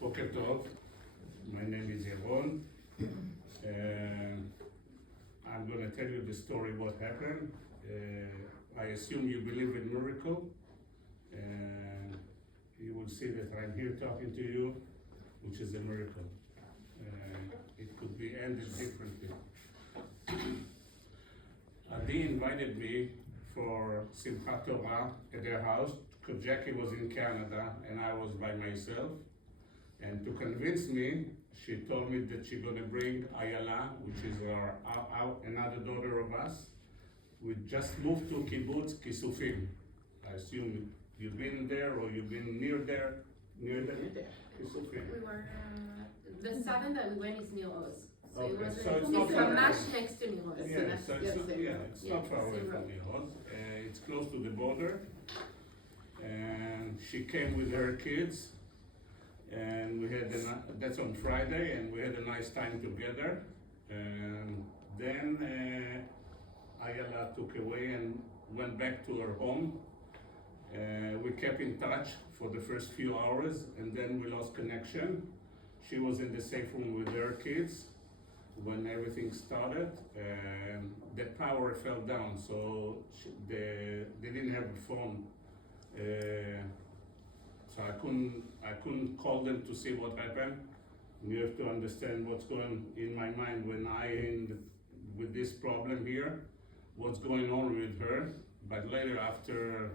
Boker Tov. My name is Yaron. I'm going to tell you the story what happened. I assume you believe in miracle. You will see that I'm here talking to you, which is a miracle. It could be ended differently. Adi invited me for Simchat Torah at their house because Jackie was in Canada and I was by myself. And to convince me, she told me that she's gonna bring Ayala, which is another daughter of us. We just moved to Kibbutz Kisufim. I assume you've been there or you've been near there? Near there? Kisufim. We were, the southern that we went is near Oz. So Okay, it was, so it's it's not far Hamash away. next to Nir Oz. Yeah, so it's not far away from Nihon. It's close to the border. And she came with her kids. And we had, that's on Friday, and we had a nice time together. And then Ayala took away and went back to her home. We kept in touch for the first few hours, and then we lost connection. She was in the safe room with her kids when everything started. The power fell down, so they didn't have a phone. So I couldn't call them to see what happened. You have to understand what's going in my mind when with this problem here, what's going on with her. But later, after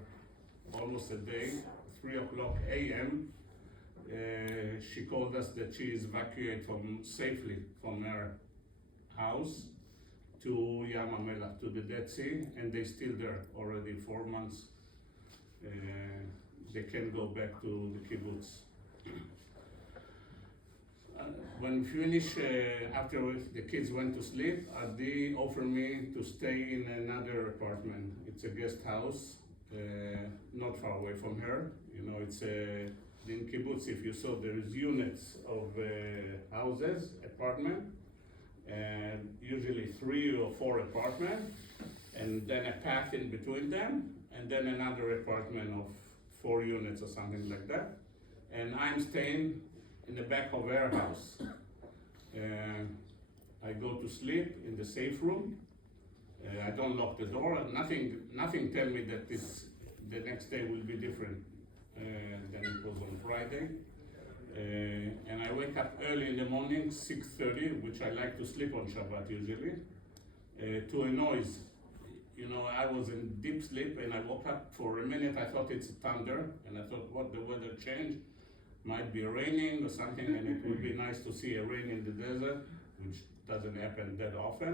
almost a day, 3:00 a.m., she called us that she is evacuated safely from her house to Yam HaMelech, to the Dead Sea, and they're still there already 4 months. They can go back to the kibbutz. When we finished, after the kids went to sleep, Adi offered me to stay in another apartment. It's a guest house, not far away from her. You know, it's in kibbutz, if you saw, there's units of houses, apartment, and usually 3 or 4 apartments, and then a path in between them, and then another apartment of 4 units or something like that. And I'm staying in the back of her house. I go to sleep in the safe room. I don't lock the door. Nothing tell me that the next day will be different than it was on Friday. And I wake up early in the morning, 6:30, which I like to sleep on Shabbat usually, to a noise. You know, I was in deep sleep and I woke up for a minute. I thought it's thunder, and I thought, what, the weather changed? Might be raining or something, and it would be nice to see a rain in the desert, which doesn't happen that often.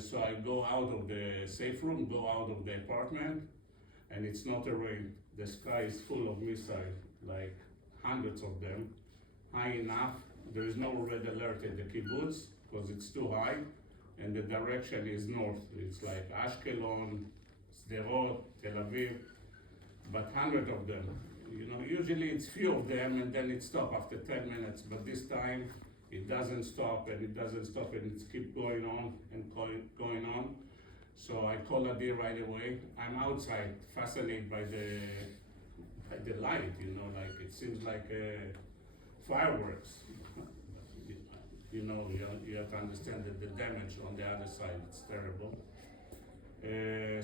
So I go out of the safe room, go out of the apartment, and it's not a rain. The sky is full of missiles, like hundreds of them, high enough. There is no red alert at the kibbutz because it's too high. And the direction is north. It's like Ashkelon, Sderot, Tel Aviv, but hundreds of them. You know, usually it's few of them and then it stops after 10 minutes, but this time it doesn't stop and it doesn't stop and it keeps going on and going on. So I call Adi right away. I'm outside, fascinated by the light, you know, like it seems like fireworks. You know, you have to understand that the damage on the other side, it's terrible.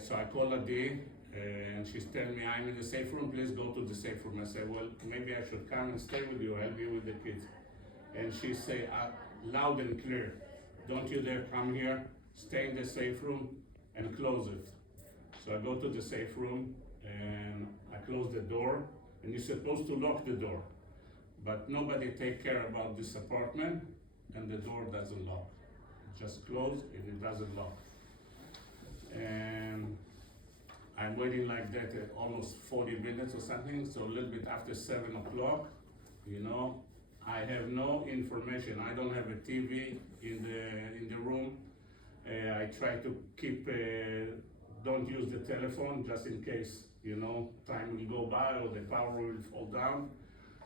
So I call Adi, and she's telling me, I'm in the safe room, please go to the safe room. I say, well, maybe I should come and stay with you, help you with the kids. And she say, loud and clear, don't you dare come here, stay in the safe room and close it. So I go to the safe room and I close the door, and you're supposed to lock the door. But nobody take care about this apartment, and the door doesn't lock. It just closed and it doesn't lock. And I'm waiting like that almost 40 minutes or something, so a little bit after 7 o'clock, you know, I have no information. I don't have a TV in the room. I try to keep, don't use the telephone just in case, you know, time will go by or the power will fall down.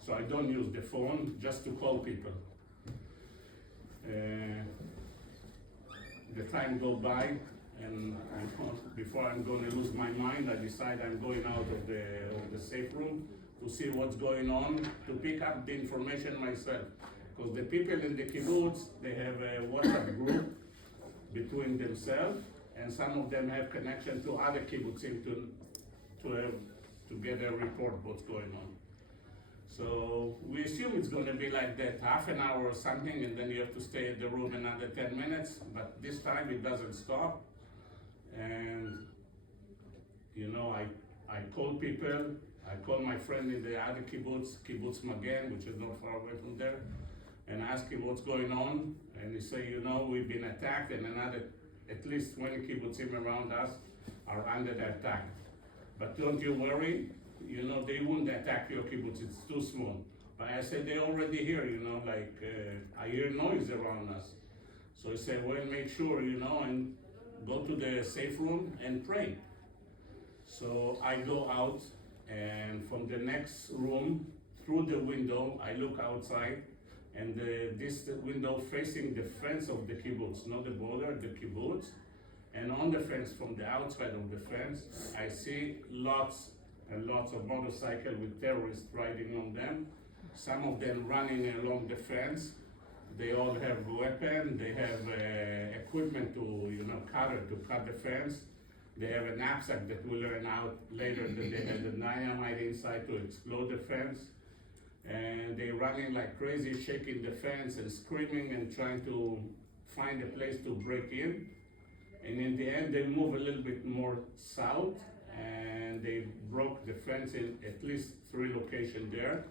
So I don't use the phone just to call people. The time go by, and before I'm going to lose my mind, I decide I'm going out of the safe room to see what's going on, to pick up the information myself. Because the people in the kibbutz, they have a WhatsApp group between themselves, and some of them have connection to other kibbutzim to get a report what's going on. So we assume it's going to be like that, half an hour or something, and then you have to stay in the room another 10 minutes. But this time it doesn't stop. And you know, I call people. I call my friend in the other kibbutz Magen, which is not far away from there, and ask him what's going on. And he say, you know, we've been attacked, and another at least 20 kibbutzim around us are under the attack. But don't you worry, you know, they won't attack your kibbutz, it's too small. But I said, they're already here, you know, like, I hear noise around us. So I said, well, make sure, you know, and go to the safe room and pray. So I go out, and from the next room, through the window, I look outside, and this window facing the fence of the kibbutz, not the border, the kibbutz. And on the fence, from the outside of the fence, I see lots and lots of motorcycles with terrorists riding on them. Some of them running along the fence. They all have weapons. They have equipment to, you know, to cut the fence. They have a knapsack that we learn out later that they had the dynamite inside to explode the fence. And they're running like crazy, shaking the fence and screaming and trying to find a place to break in. And in the end, they move a little bit more south, and they broke the fence in at least 3 locations there,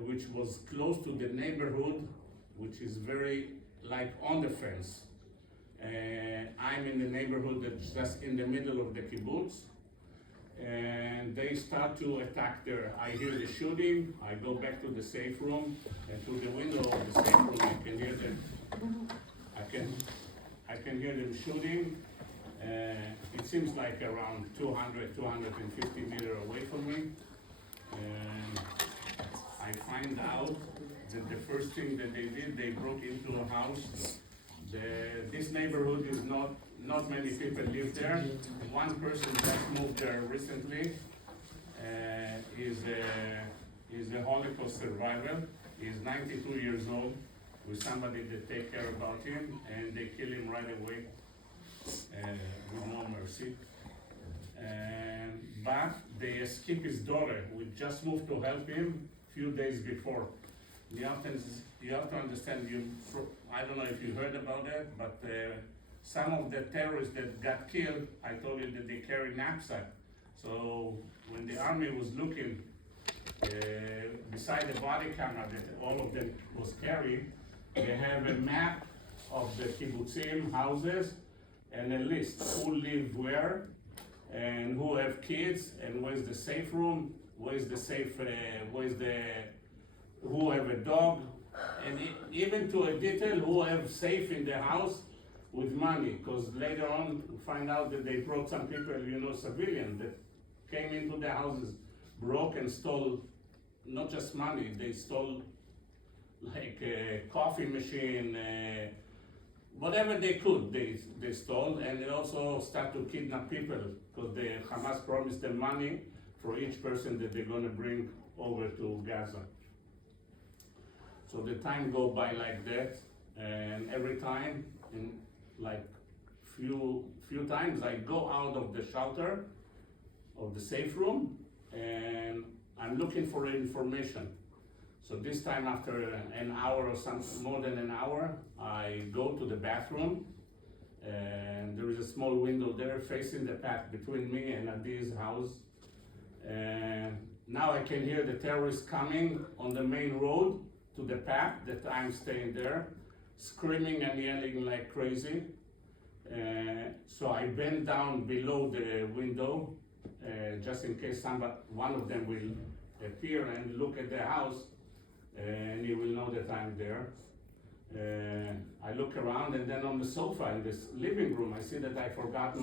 which was close to the neighborhood, which is very like on the fence. I'm in the neighborhood that's just in the middle of the kibbutz, and they start to attack there. I hear the shooting, I go back to the safe room, and through the window of the safe room I can hear them. I can hear them shooting. It seems like around 200, 250 meters away from me. And I find out that the first thing that they did, they broke into a house. This neighborhood is not many people live there. One person just moved there recently. He's a Holocaust survivor. He's 92 years old, with somebody that take care about him, and they kill him right away with no mercy. But they escape his daughter, who just moved to help him a few days before. You have to understand, I don't know if you heard about that, but some of the terrorists that got killed, I told you that they carry knapsack. So when the army was looking beside the body camera that all of them was carrying, they have a map of the kibbutzim houses and a list who live where and who have kids and where's the safe room, where's the safe, who have a dog, and even to a detail who have safe in the house with money, because later on we find out that they brought some people, you know, civilians that came into the houses, broke and stole not just money, they stole like a coffee machine, whatever they could, they stole, and they also start to kidnap people because the Hamas promised them money for each person that they're going to bring over to Gaza. So the time go by like that, and every time, in like few times, I go out of the shelter, of the safe room, and I'm looking for information. So this time after an hour or something, more than an hour, I go to the bathroom, and there is a small window there facing the path between me and Adi's house. And now I can hear the terrorists coming on the main road to the path that I'm staying there, screaming and yelling like crazy. So I bend down below the window, just in case one of them will appear and look at the house, and he will know that I'm there. I look around, and then on the sofa in this living room, I see that I forgot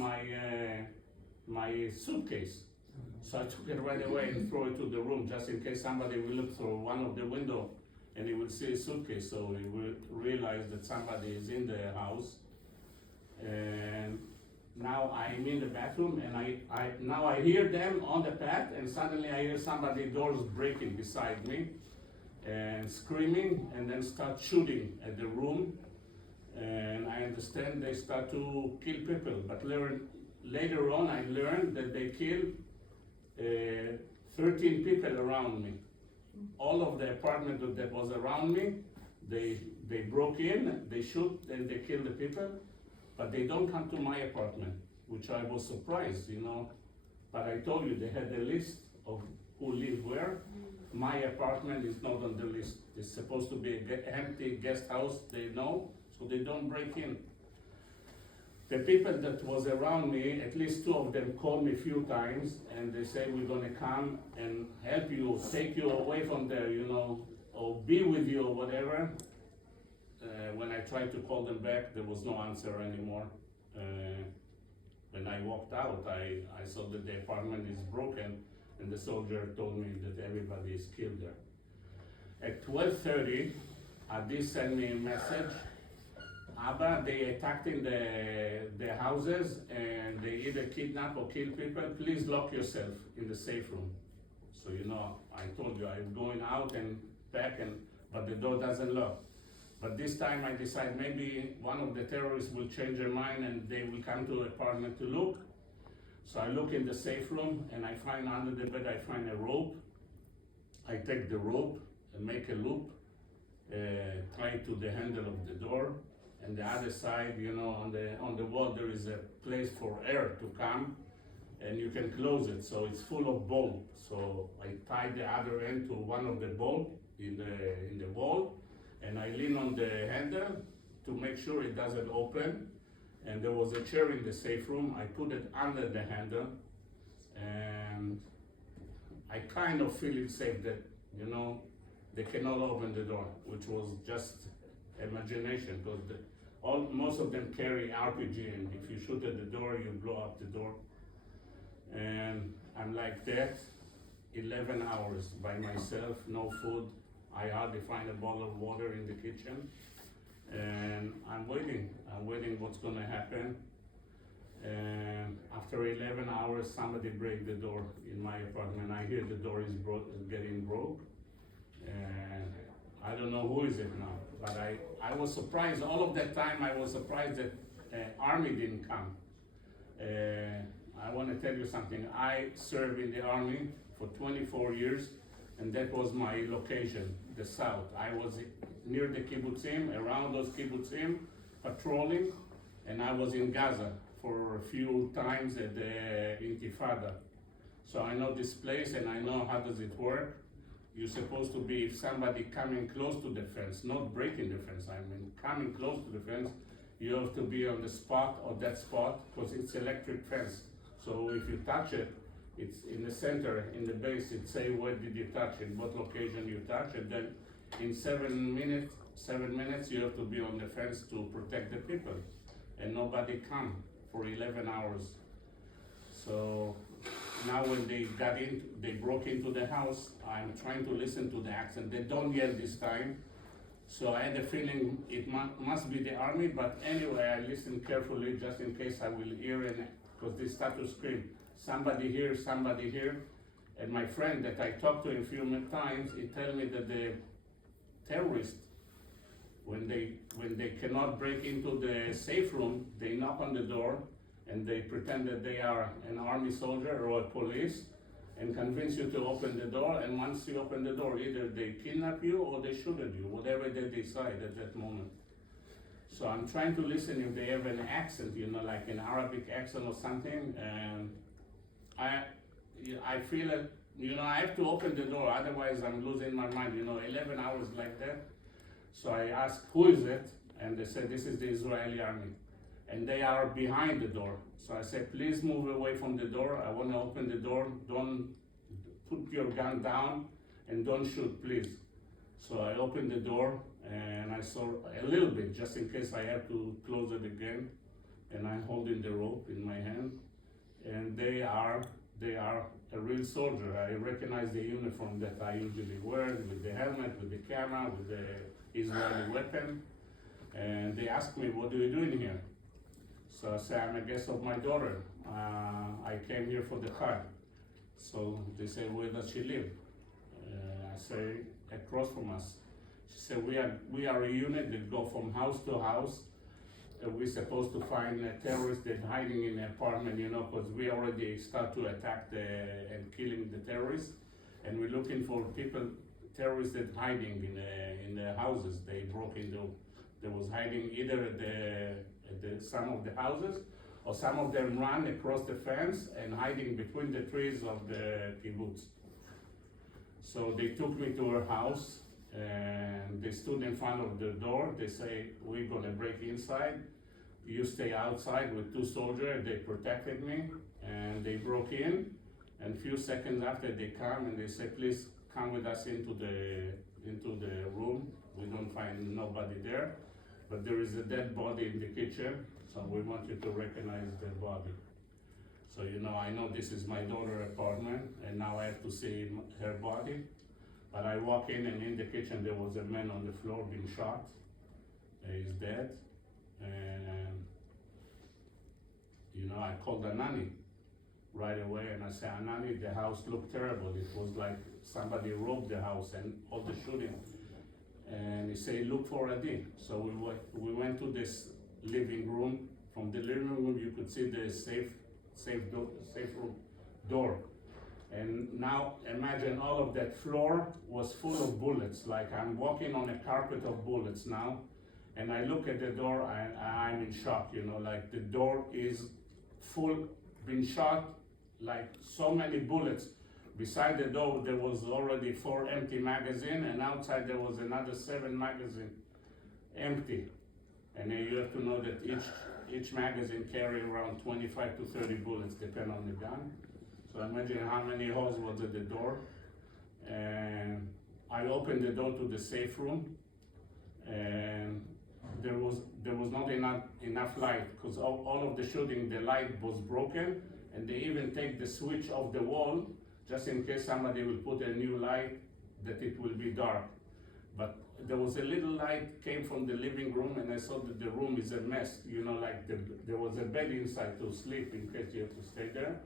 my suitcase. So I took it right away and threw it to the room, just in case somebody will look through one of the window and he will see a suitcase, so he will realize that somebody is in the house. And now I'm in the bathroom and now I hear them on the path, and suddenly I hear somebody doors breaking beside me and screaming, and then start shooting at the room. And I understand they start to kill people, but later on I learned that they killed 13 people around me. All of the apartment that was around me, they broke in, they shoot, and they kill the people, but they don't come to my apartment, which I was surprised, you know. But I told you, they had a list of who live where. My apartment is not on the list. It's supposed to be an empty guest house, they know, so they don't break in. The people that was around me, at least two of them called me a few times, and they say, we're gonna come and help you, take you away from there, you know, or be with you or whatever. When I tried to call them back, there was no answer anymore. When I walked out, I saw that the apartment is broken, and the soldier told me that everybody is killed there. At 12:30, Adi sent me a message. Abba, they attacked in the houses, and they either kidnap or kill people. Please lock yourself in the safe room. So, you know, I told you I'm going out and back, but the door doesn't lock. But this time I decide maybe one of the terrorists will change their mind and they will come to the apartment to look. So I look in the safe room, and I find under the bed, I find a rope. I take the rope and make a loop, tie it to the handle of the door. And the other side, you know, on the wall, there is a place for air to come, and you can close it, so it's full of bolts. So I tie the other end to one of the bolts in the wall, and I lean on the handle to make sure it doesn't open. And there was a chair in the safe room. I put it under the handle, and I kind of feel it safe that, you know, they cannot open the door, which was just imagination, because most of them carry RPG, and if you shoot at the door, you blow up the door. And I'm like that, 11 hours by myself, no food. I hardly find a bottle of water in the kitchen, and I'm waiting what's gonna happen. And after 11 hours, somebody break the door in my apartment. I hear the door is getting broke, and I don't know who is it now, but I was surprised. All of that time I was surprised that army didn't come. I want to tell you something. I served in the army for 24 years, and that was my location, the south. I was near the kibbutzim, around those kibbutzim, patrolling, and I was in Gaza for a few times at the Intifada. So I know this place, and I know how does it work. You're supposed to be, if somebody coming close to the fence, not breaking the fence, I mean coming close to the fence, you have to be on the spot or that spot, because it's electric fence. So if you touch it, it's in the center, in the base, it say where did you touch it, what location you touch it. Then in 7 minutes, you have to be on the fence to protect the people. And nobody come for 11 hours. So now when they broke into the house, I'm trying to listen to the accent. They don't yell this time. So I had a feeling it must be the army, but anyway, I listened carefully just in case I will hear it, because they start to scream, somebody here, somebody here. And my friend that I talked to a few times, he tell me that the terrorists, when they cannot break into the safe room, they knock on the door and they pretend that they are an army soldier or a police and convince you to open the door. And once you open the door, either they kidnap you or they shoot at you, whatever they decide at that moment. So I'm trying to listen if they have an accent, you know, like an Arabic accent or something. And I feel it, you know, I have to open the door, otherwise I'm losing my mind, you know, 11 hours like that. So I asked, who is it? And they said, this is the Israeli army. And they are behind the door. So I said, please move away from the door. I want to open the door. Don't put your gun down and don't shoot, please. So I opened the door and I saw a little bit, just in case I have to close it again. And I'm holding the rope in my hand. And they are a real soldier. I recognize the uniform that I usually wear, with the helmet, with the camera, with the Israeli weapon. And they asked me, what are you doing here? So I say, I'm a guest of my daughter. I came here for the car. So they say, where does she live? I say, across from us. She said, we are a unit that go from house to house. We're supposed to find terrorists that hiding in the apartment, you know, because we already start to attack and killing the terrorists. And we're looking for people, terrorists that hiding in the houses. They broke into, they was hiding either at some of the houses, or some of them ran across the fence and hiding between the trees of the kibbutz. So they took me to her house, and they stood in front of the door. They say, we're gonna break inside. You stay outside with 2 soldiers. They protected me, and they broke in. And few seconds after, they come and they say, please come with us into the room. We don't find nobody there, but there is a dead body in the kitchen, so we want you to recognize the body. So, you know, I know this is my daughter's apartment, and now I have to see her body. But I walk in, and in the kitchen there was a man on the floor being shot. He's dead. And, you know, I called Anani right away, and I said, Anani, the house looked terrible. It was like somebody robbed the house and all the shooting. And he said, look for Adi. So we went to this living room. From the living room, you could see the safe room door. And now imagine all of that floor was full of bullets. Like I'm walking on a carpet of bullets now. And I look at the door, I'm in shock, you know, like the door is full, been shot, like so many bullets. Beside the door, there was already 4 empty magazines, and outside there was another 7 magazines empty. And then you have to know that each magazine carry around 25 to 30 bullets, depending on the gun. So imagine how many holes was at the door. And I opened the door to the safe room, and there was not enough light, because all of the shooting, the light was broken, and they even take the switch off the wall, just in case somebody will put a new light, that it will be dark. But there was a little light came from the living room, and I saw that the room is a mess, you know, like there was a bed inside to sleep in case you have to stay there,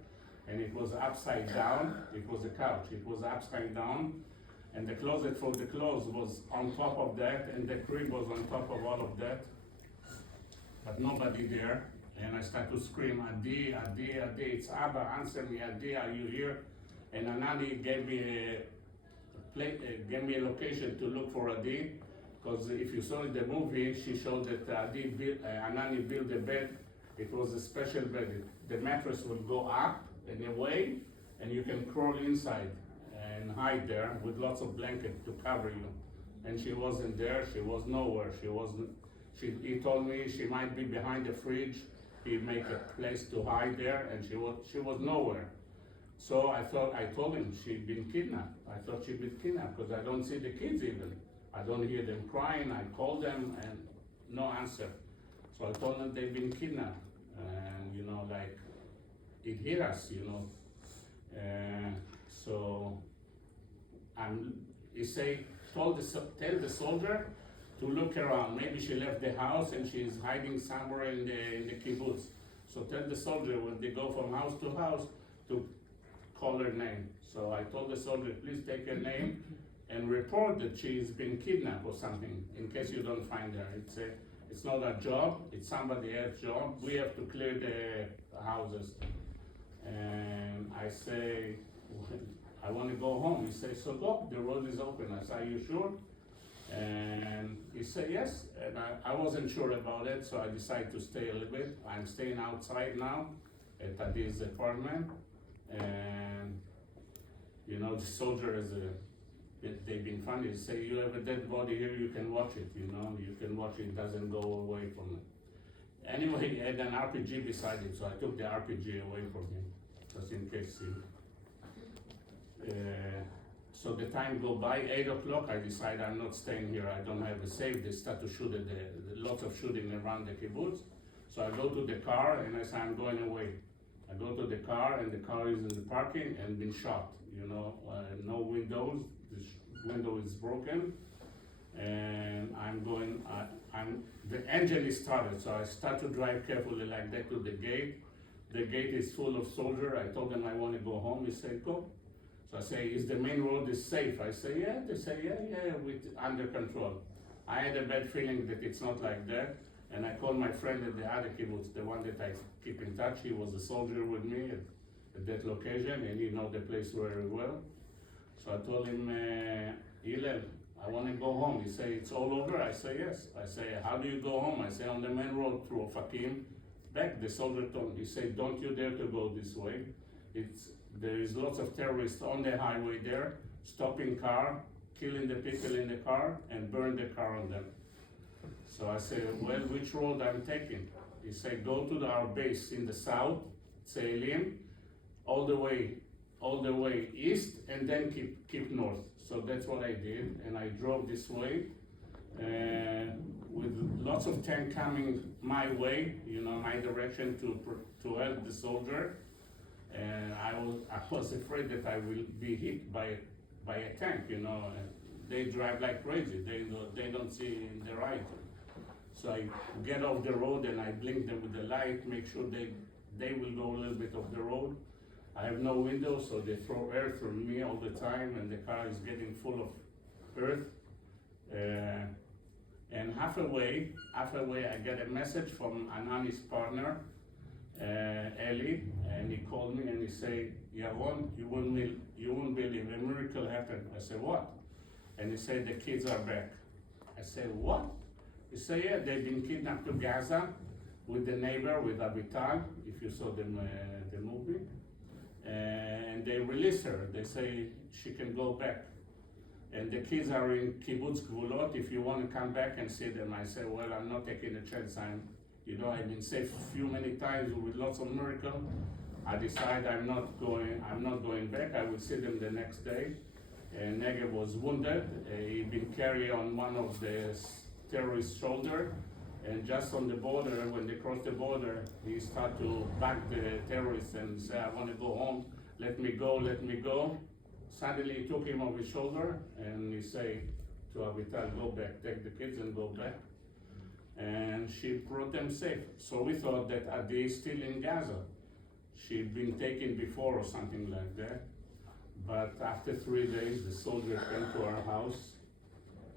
and it was upside down. It was a couch, it was upside down, and the closet for the clothes was on top of that, and the crib was on top of all of that, but nobody there. And I start to scream, Adi, Adi, Adi, it's Abba, answer me, Adi, are you here? And Anani gave me a location to look for Adi, because if you saw in the movie, she showed that Anani built a bed. It was a special bed. The mattress would go up and away, and you can crawl inside and hide there with lots of blankets to cover you. And she wasn't there, she was nowhere. He told me she might be behind the fridge. He make a place to hide there, and she was nowhere. So I told him she'd been kidnapped. I thought she'd been kidnapped, because I don't see the kids even. I don't hear them crying. I called them and no answer. So I told them they've been kidnapped. And you know, like, it hit us, you know. So he say, tell the soldier to look around. Maybe she left the house and she's hiding somewhere in the kibbutz. So tell the soldier when they go from house to house to call her name. So I told the soldier, please take her name and report that she's been kidnapped or something, in case you don't find her. It's not our job, it's somebody else's job. We have to clear the houses. And I say, I want to go home. He says, so go, the road is open. I say, are you sure? And he said yes, and I wasn't sure about it, so I decided to stay a little bit. I'm staying outside now at Adi's apartment, and you know, the soldier they've been funny. They say, you have a dead body here, you can watch it, you know, you can watch it, doesn't go away from it. Anyway, he had an RPG beside him, so I took the RPG away from him, just in case so the time go by, 8 o'clock, I decide I'm not staying here, I don't have a safe. They start to shoot lots of shooting around the kibbutz. So I go to the car and I say, I'm going away. I go to the car, and the car is in the parking and been shot, you know, no windows, the window is broken. and the engine is started, so I start to drive carefully like that to the gate. The gate is full of soldiers. I told them I want to go home. He said, go. So I say, is the main road is safe? I say, yeah. They say, yeah, with under control. I had a bad feeling that it's not like that. And I called my friend at the other kibbutz, the one that I keep in touch. He was a soldier with me at that location, and he know the place very well. So I told him, Hillel, I want to go home. He said, it's all over? I say, yes. I say, how do you go home? I say, on the main road through Ofakim. Back, the soldier told me, he said, don't you dare to go this way. There is lots of terrorists on the highway there, stopping car, killing the people in the car, and burn the car on them. So I said, well, which road I'm taking? He said, go to our base in the south, Tselim, all the way east, and then keep north. So that's what I did, and I drove this way, with lots of tank coming my way, my direction to help the soldier. And I was afraid that I will be hit by a tank, and they drive like crazy. They don't see in the right. So I get off the road and I blink them with the light, make sure they will go a little bit off the road. I have no windows, so they throw earth on me all the time, and the car is getting full of earth. And halfway, I get a message from Anani's partner, Eli, and he called me and he said, Yaron, you won't believe, a miracle happened. I said, what? And he said, the kids are back. I said, what? He said, yeah, they've been kidnapped to Gaza with the neighbor, with Avital, if you saw the movie. And they released her. They say she can go back. And the kids are in Kibbutz Gvulot. If you want to come back and see them, I say, well, I'm not taking a chance. I've been saved many times with lots of miracles. I decide I'm not going back. I will see them the next day. And Negev was wounded. He'd been carried on one of the terrorists' shoulder. And just on the border, when they crossed the border, he started to back the terrorists and say, I want to go home. Let me go. Suddenly he took him off his shoulder and he said to Avital, go back, take the kids and go back. And she brought them safe. So we thought that Adi is still in Gaza. She'd been taken before or something like that. But after 3 days, the soldier came to our house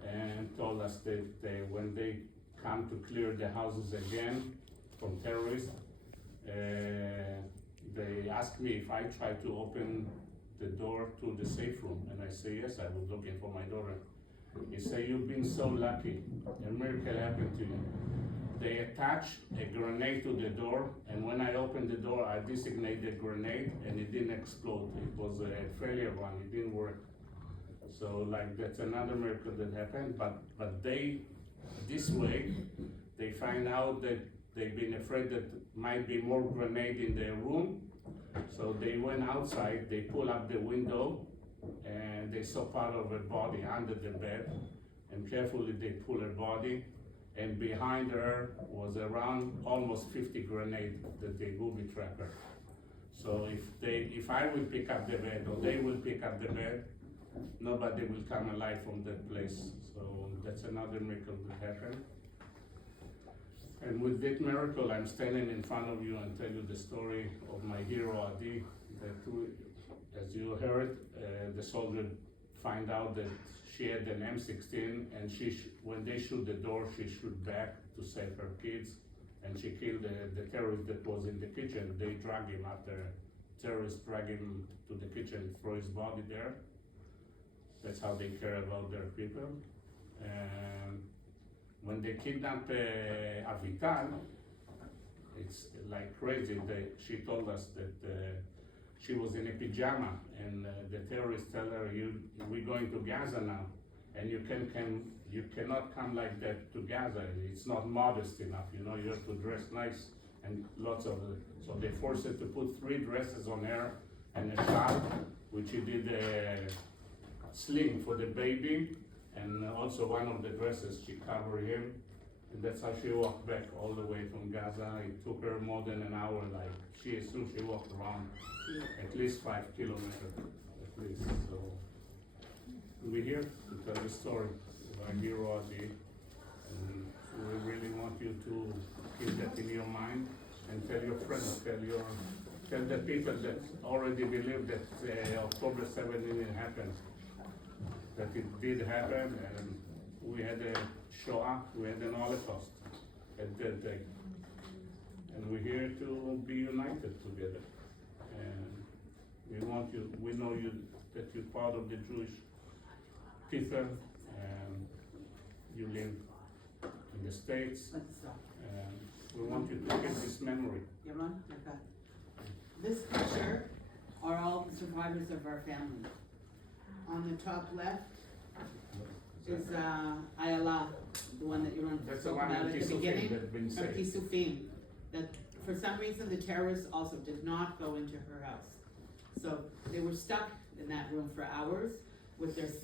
and told us that when they come to clear the houses again from terrorists, they asked me if I try to open the door to the safe room, and I say yes, I was looking for my daughter. He said, you've been so lucky, a miracle happened to you. They attached a grenade to the door, and when I opened the door, I designated the grenade, and it didn't explode. It was a failure one, it didn't work. So that's another miracle that happened, but this way, they find out that they've been afraid that might be more grenade in their room. So they went outside, they pulled up the window, and they saw part of her body under the bed, and carefully they pulled her body, and behind her was around almost 50 grenades that they booby tracked her. So if I will pick up the bed or they will pick up the bed, nobody will come alive from that place. So that's another miracle that happened. And with that miracle, I'm standing in front of you and tell you the story of my hero Adi. As you heard, the soldier find out that she had an M16, and when they shoot the door, she shoot back to save her kids, and she killed the terrorist that was in the kitchen. They drag him after terrorists drag him to the kitchen, throw his body there. That's how they care about their people. And when they kidnapped Avital, it's like crazy. She told us that she was in a pajama, and the terrorists tell her, we're going to Gaza now, and you cannot come like that to Gaza. It's not modest enough, you have to dress nice, and lots of so they forced her to put 3 dresses on her and a shawl, which she did a sling for the baby, and also one of the dresses she covered him, and that's how she walked back all the way from Gaza. It took her more than an hour. She assumed she walked around at least 5 kilometers, at least. So we're here to tell the story about hero Adi. And we really want you to keep that in your mind and tell your friends, tell the people that already believe that October 17 happened, that it did happen, and we had a Shoah, we had an Holocaust at that day. And we're here to be united together. And we know you, that you're part of the Jewish people, and you live in the States, Let's stop. and we want you to keep this memory. Yaron, like that. This picture are all the survivors of our family. On the top left is Ayala, the one that Yaron That's the spoke one about in at the Kisufim beginning. that's been From saved. Kisufim. That for some reason the terrorists also did not go into her house. So they were stuck in that room for hours with their 3